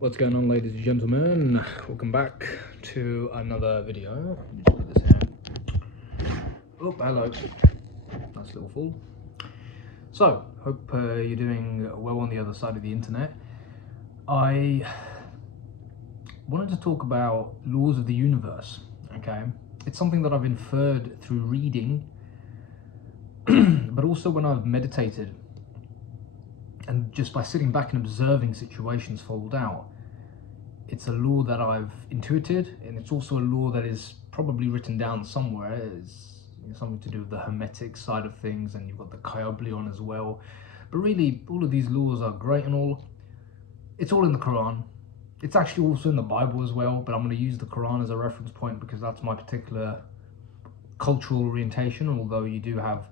What's going on, ladies and gentlemen? Welcome back to another video. Let me just put this here. Oh, hello. Nice little fall. So, hope you're doing well on the other side of the internet. I wanted to talk about laws of the universe, okay? It's something that I've inferred through reading, but also when I've meditated and just by sitting back and observing situations fold out. It's a law that I've intuited, and it's also a law that is probably written down somewhere. It's something to do with the Hermetic side of things, and you've got the Kybalion as well. But really, all of these laws are great and all. It's all in the Quran. It's actually also in the Bible as well, but I'm going to use the Quran as a reference point because that's my particular cultural orientation, although you do have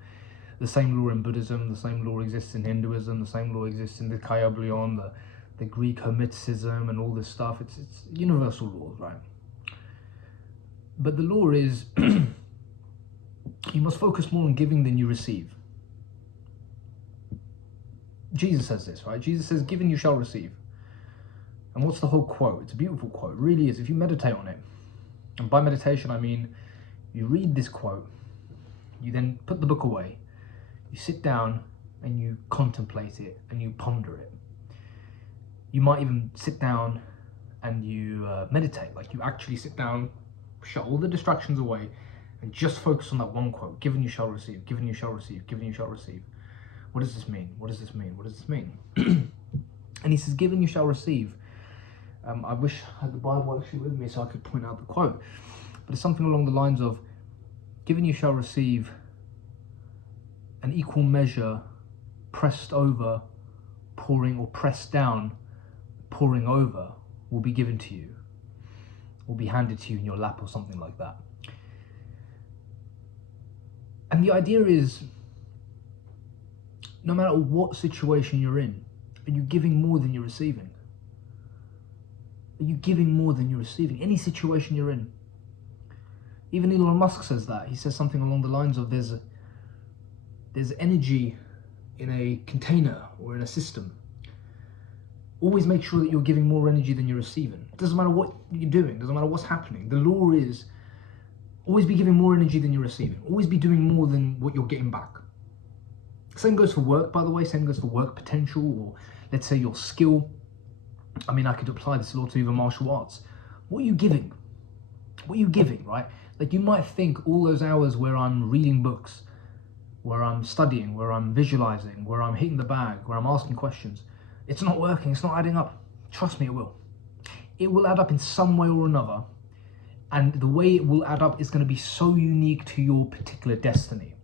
the same law in Buddhism, the same law exists in Hinduism, the same law exists in the Kybalion, the Greek Hermeticism and all this stuff. It's universal laws, right? But the law is you must focus more on giving than you receive. Jesus says this, right? Jesus says, given you shall receive. And what's the whole quote? It's a beautiful quote, it really is, if you meditate on it. And by meditation, I mean, you read this quote, you then put the book away, you sit down and you contemplate it and you ponder it. You might even sit down and you meditate, like you actually sit down, shut all the distractions away and just focus on that one quote, given you shall receive, given you shall receive, given you shall receive. What does this mean? What does this mean? What does this mean? And he says, given you shall receive. I wish I had the Bible actually with me so I could point out the quote, but it's something along the lines of, given you shall receive, an equal measure pressed over, pouring, or pressed down, pouring over, will be given to you, will be handed to you in your lap or something like that. And the idea is, no matter what situation you're in, are you giving more than you're receiving? Are you giving more than you're receiving? Any situation you're in. Even Elon Musk says that. He says something along the lines of, there's energy in a container or in a system. Always make sure that you're giving more energy than you're receiving. It doesn't matter what you're doing, doesn't matter what's happening. The law is, always be giving more energy than you're receiving. Always be doing more than what you're getting back. Same goes for work, by the way, same goes for work potential, or let's say your skill. I mean, I could apply this law to even martial arts. What are you giving? What are you giving, right? Like, you might think all those hours where I'm reading books, where I'm studying, where I'm visualizing, where I'm hitting the bag, where I'm asking questions, it's not working, it's not adding up. Trust me, it will. It will add up in some way or another, and the way it will add up is going to be so unique to your particular destiny.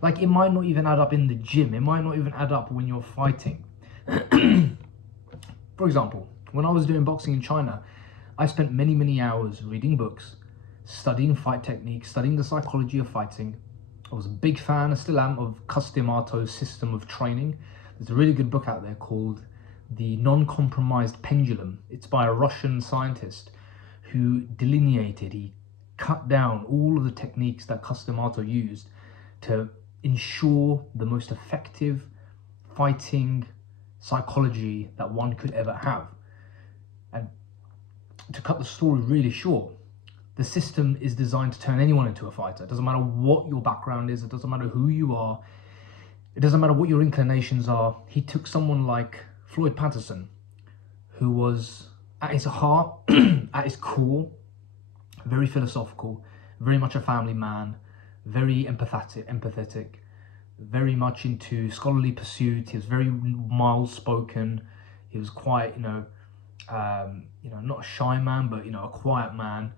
Like, it might not even add up in the gym, it might not even add up when you're fighting. For example, when I was doing boxing in China, I spent many hours reading books, studying fight techniques, studying the psychology of fighting. I was a big fan, I still am, of Cus D'Amato's system of training. There's a really good book out there called The Non-Compromised Pendulum. It's by a Russian scientist who delineated, he cut down all of the techniques that Cus D'Amato used to ensure the most effective fighting psychology that one could ever have. And to cut the story really short, the system is designed to turn anyone into a fighter. It doesn't matter what your background is, it doesn't matter who you are, it doesn't matter what your inclinations are. He took someone like Floyd Patterson, who was at his heart, at his core, very philosophical, very much a family man, very empathetic, very much into scholarly pursuit. He was very mild spoken. He was quite, not a shy man, but a quiet man.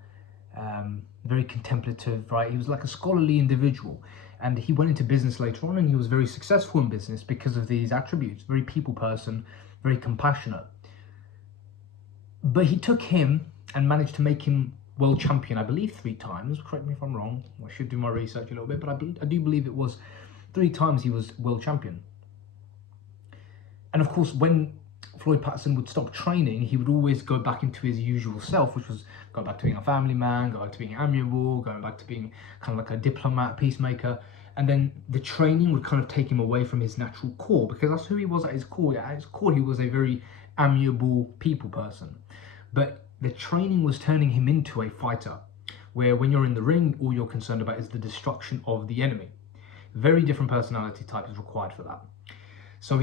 Very contemplative, right? He was like a scholarly individual, and he went into business later on, and he was very successful in business because of these attributes. Very people person, very compassionate. But he took him and managed to make him world champion, I believe 3 times. Correct me if I'm wrong. I should do my research a little bit, but I do believe it was 3 times he was world champion. And of course, when Floyd Patterson would stop training, he would always go back into his usual self, which was go back to being a family man, go back to being amiable, going back to being kind of like a diplomat, peacemaker. And then the training would kind of take him away from his natural core, because that's who he was at his core. At his core, he was a very amiable people person. But the training was turning him into a fighter, where when you're in the ring, all you're concerned about is the destruction of the enemy. Very different personality type is required for that. So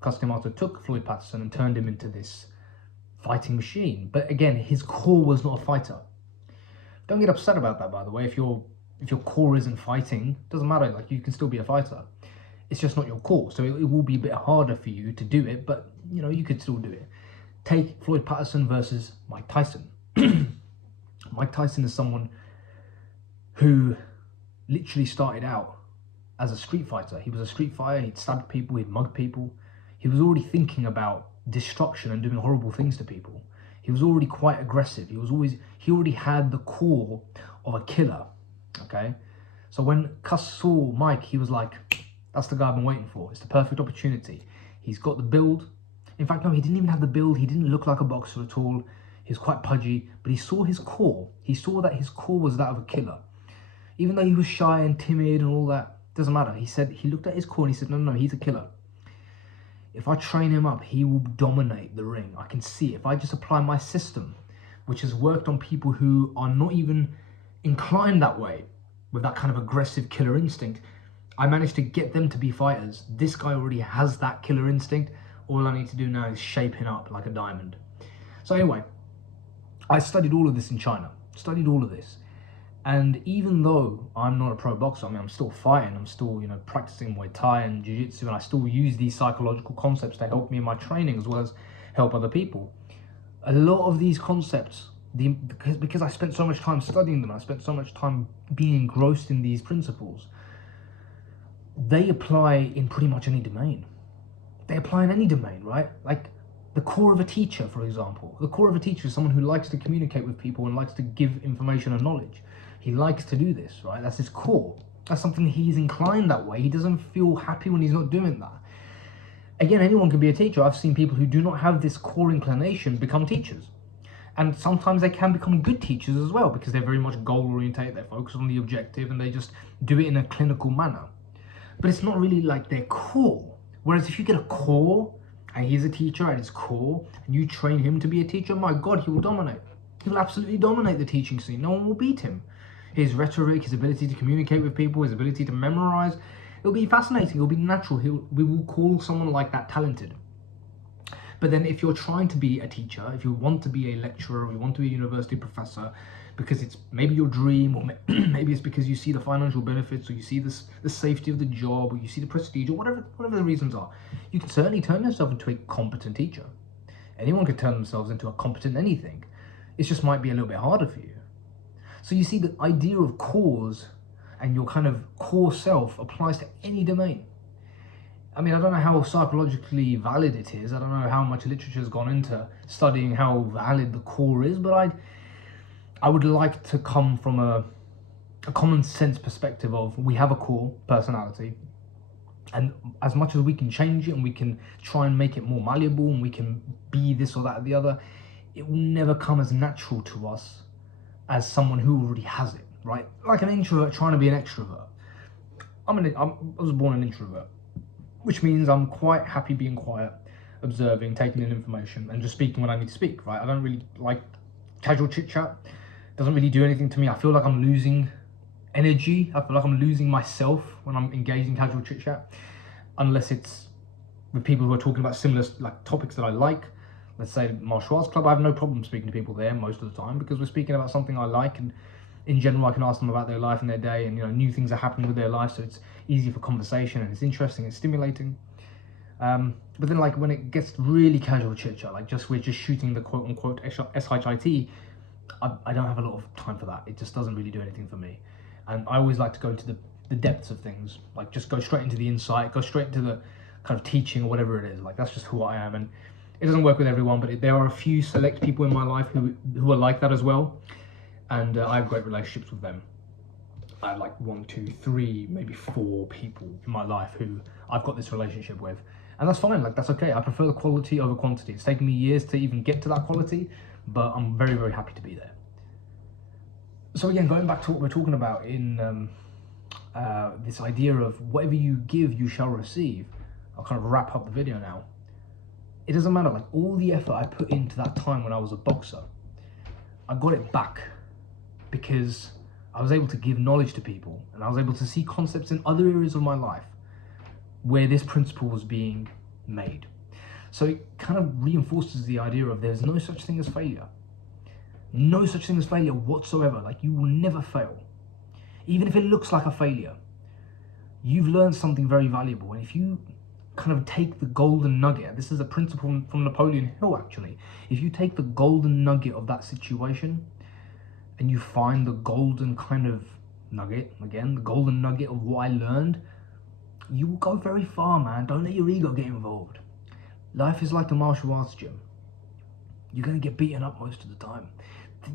Cus D'Amato took Floyd Patterson and turned him into this fighting machine. But again, his core was not a fighter. Don't get upset about that, by the way. If your core isn't fighting, doesn't matter. Like, you can still be a fighter. It's just not your core, so it will be a bit harder for you to do it. But you know, you could still do it. Take Floyd Patterson versus Mike Tyson. Mike Tyson is someone who literally started out as a street fighter. He was a street fighter. He'd stabbed people. He'd mugged people. He was already thinking about destruction and doing horrible things to people. He was already quite aggressive. He already had the core of a killer. Okay, so when Cus saw Mike, he was like, "That's the guy I've been waiting for. It's the perfect opportunity. He's got the build." In fact, no, he didn't even have the build. He didn't look like a boxer at all. He was quite pudgy, but he saw his core. He saw that his core was that of a killer. Even though he was shy and timid and all that, doesn't matter. He looked at his core and he said, no, he's a killer. If I train him up, he will dominate the ring. I can see it. If I just apply my system, which has worked on people who are not even inclined that way, with that kind of aggressive killer instinct, I managed to get them to be fighters. This guy already has that killer instinct. All I need to do now is shape him up like a diamond. So anyway, I studied all of this in China. And even though I'm not a pro boxer, I mean, I'm still fighting, I'm still, practicing Muay Thai and Jiu-Jitsu, and I still use these psychological concepts to help me in my training as well as help other people. A lot of these concepts, because I spent so much time studying them, I spent so much time being engrossed in these principles, they apply in pretty much any domain. They apply in any domain, right? Like the core of a teacher, for example. The core of a teacher is someone who likes to communicate with people and likes to give information and knowledge. He likes to do this, right? That's his core. That's something he's inclined that way. He doesn't feel happy when he's not doing that. Again, anyone can be a teacher. I've seen people who do not have this core inclination become teachers. And sometimes they can become good teachers as well because they're very much goal-oriented, they're focused on the objective, and they just do it in a clinical manner. But it's not really like their core. Whereas if you get a core, and he's a teacher at his core, and you train him to be a teacher, my God, he will dominate. He will absolutely dominate the teaching scene. No one will beat him. His rhetoric, his ability to communicate with people, his ability to memorize, it'll be fascinating, it'll be natural. We will call someone like that talented. But then if you're trying to be a teacher, if you want to be a lecturer, or you want to be a university professor, because it's maybe your dream, or maybe it's because you see the financial benefits, or you see the safety of the job, or you see the prestige, or whatever the reasons are, you can certainly turn yourself into a competent teacher. Anyone can turn themselves into a competent anything. It just might be a little bit harder for you. So you see, the idea of cores and your kind of core self applies to any domain. I mean, I don't know how psychologically valid it is. I don't know how much literature has gone into studying how valid the core is, but I would like to come from a common sense perspective of we have a core personality, and as much as we can change it and we can try and make it more malleable and we can be this or that or the other, it will never come as natural to us as someone who already has it, right? Like an introvert trying to be an extrovert. I was born an introvert, which means I'm quite happy being quiet, observing, taking in information, and just speaking when I need to speak, right? I don't really like casual chit-chat. It doesn't really do anything to me. I feel like I'm losing energy. I feel like I'm losing myself when I'm engaged in casual chit-chat, unless it's with people who are talking about similar topics that I like. Let's say martial arts club, I have no problem speaking to people there most of the time because we're speaking about something I like, and in general I can ask them about their life and their day, and new things are happening with their life, so it's easy for conversation and it's interesting, it's stimulating. But then when it gets really casual chit-chat, we're just shooting the quote-unquote SHIT, I don't have a lot of time for that. It just doesn't really do anything for me. And I always like to go to the depths of things, just go straight into the insight, go straight into the kind of teaching or whatever it is. That's just who I am. And it doesn't work with everyone, but there are a few select people in my life who are like that as well, and I have great relationships with them. I have 1, 2, 3, maybe 4 people in my life who I've got this relationship with, and that's fine. That's okay. I prefer the quality over quantity. It's taken me years to even get to that quality, but I'm very, very happy to be there. So again, going back to what we're talking about in this idea of whatever you give, you shall receive. I'll kind of wrap up the video now. it doesn't matter, like all the effort I put into that time when I was a boxer, I got it back because I was able to give knowledge to people and I was able to see concepts in other areas of my life where this principle was being made. So it kind of reinforces the idea of there's no such thing as failure. No such thing as failure whatsoever. Like, you will never fail. Even if it looks like a failure, you've learned something very valuable. And if you kind of take the golden nugget, this is a principle from Napoleon Hill actually, if you take the golden nugget of that situation and you find the golden kind of nugget, again, the golden nugget of what I learned, you will go very far, man. Don't let your ego get involved. Life is like the martial arts gym. You're going to get beaten up most of the time.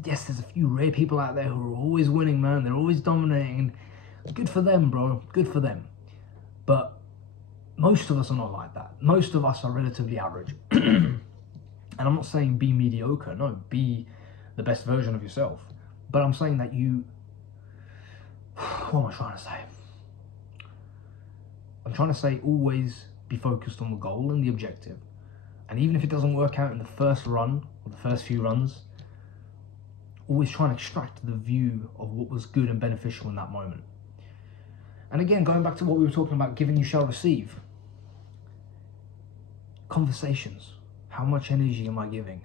Yes, there's a few rare people out there who are always winning, man. They're always dominating. Good for them, bro. Good for them. But most of us are not like that. Most of us are relatively average. And I'm not saying be mediocre. No, be the best version of yourself. But I'm saying that you... What am I trying to say? I'm trying to say always be focused on the goal and the objective. And even if it doesn't work out in the first run, or the first few runs, always try and extract the view of what was good and beneficial in that moment. And again, going back to what we were talking about, giving you shall receive. Conversations. How much energy am I giving?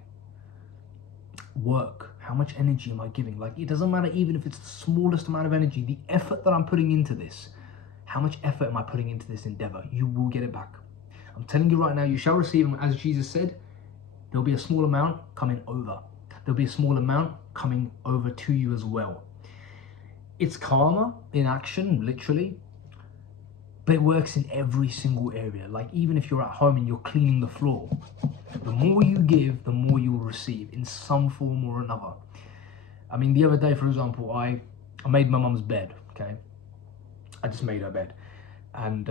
Work. How much energy am I giving? Like, it doesn't matter even if it's the smallest amount of energy. The effort that I'm putting into this, how much effort am I putting into this endeavor? You will get it back. I'm telling you right now, you shall receive them, as Jesus said. There'll be a small amount coming over. There'll be a small amount coming over to you as well. It's karma in action, literally, but it works in every single area. Like, even if you're at home and you're cleaning the floor, the more you give, the more you will receive in some form or another. I mean, the other day, for example, I made my mum's bed, okay? I just made her bed. And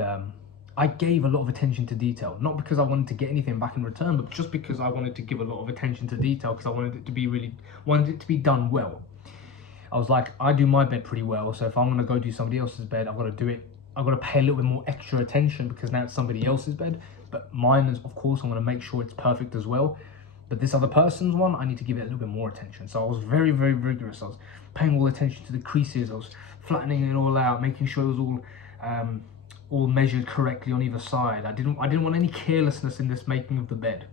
I gave a lot of attention to detail, not because I wanted to get anything back in return, but just because I wanted to give a lot of attention to detail, because I wanted it to be wanted it to be done well. I was like, I do my bed pretty well, so if I'm gonna go do somebody else's bed, I've got to do it. I've got to pay a little bit more extra attention because now it's somebody else's bed. But mine is, of course, I'm gonna make sure it's perfect as well. But this other person's one, I need to give it a little bit more attention. So I was very, very rigorous. I was paying all attention to the creases. I was flattening it all out, making sure it was all measured correctly on either side. I didn't want any carelessness in this making of the bed.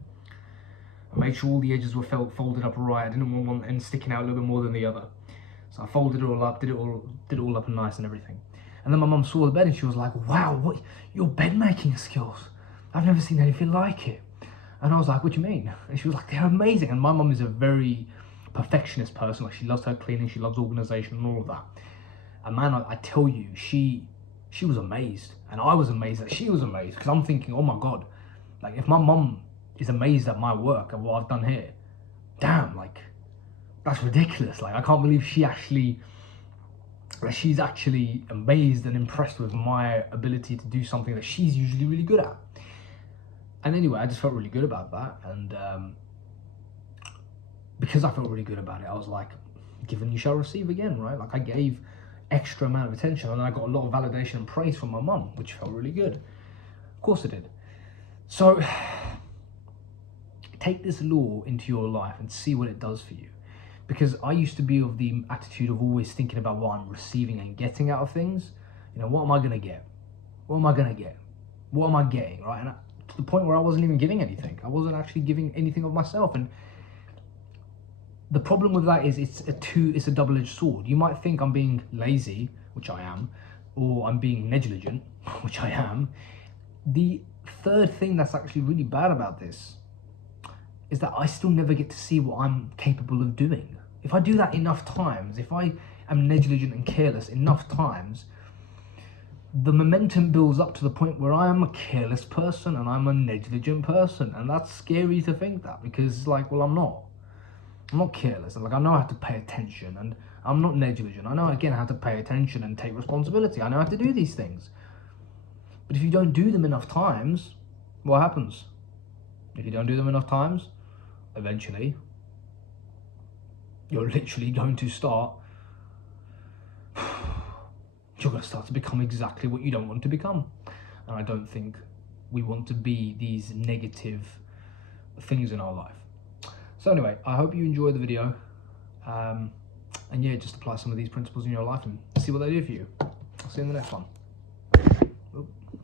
I made sure all the edges were folded up right. I didn't want one end sticking out a little bit more than the other. So I folded it all up, did it all up and nice and everything. And then my mum saw the bed and she was like, wow, what your bed making skills. I've never seen anything like it. And I was like, what do you mean? And she was like, they're amazing. And my mum is a very perfectionist person. Like, she loves her cleaning, she loves organization and all of that. And man, I tell you, she was amazed. And I was amazed that she was amazed. Because I'm thinking, oh my God, like, if my mum is amazed at my work and what I've done here, damn, like, that's ridiculous. Like, I can't believe she's actually amazed and impressed with my ability to do something that she's usually really good at. And anyway, I just felt really good about that. And because I felt really good about it, I was like, given you shall receive again, right? Like, I gave extra amount of attention and I got a lot of validation and praise from my mum, which felt really good. Of course it did. So take this law into your life and see what it does for you. Because I used to be of the attitude of always thinking about what I'm receiving and getting out of things. You know, what am I going to get? What am I going to get? What am I getting, right? And to the point where I wasn't even giving anything. I wasn't actually giving anything of myself. And the problem with that is it's a double-edged sword. You might think I'm being lazy, which I am, or I'm being negligent, which I am. The third thing that's actually really bad about this is that I still never get to see what I'm capable of doing. If I do that enough times, if I am negligent and careless enough times, the momentum builds up to the point where I am a careless person and I'm a negligent person. And that's scary to think that, because like, well, I'm not careless. And like, I know how to pay attention, and I'm not negligent. I know, again, how to pay attention and take responsibility. I know how to do these things. But if you don't do them enough times, what happens? If you don't do them enough times, eventually, you're literally going to start, you're going to start to become exactly what you don't want to become. And I don't think we want to be these negative things in our life. So anyway, I hope you enjoyed the video. And yeah, just apply some of these principles in your life and see what they do for you. I'll see you in the next one.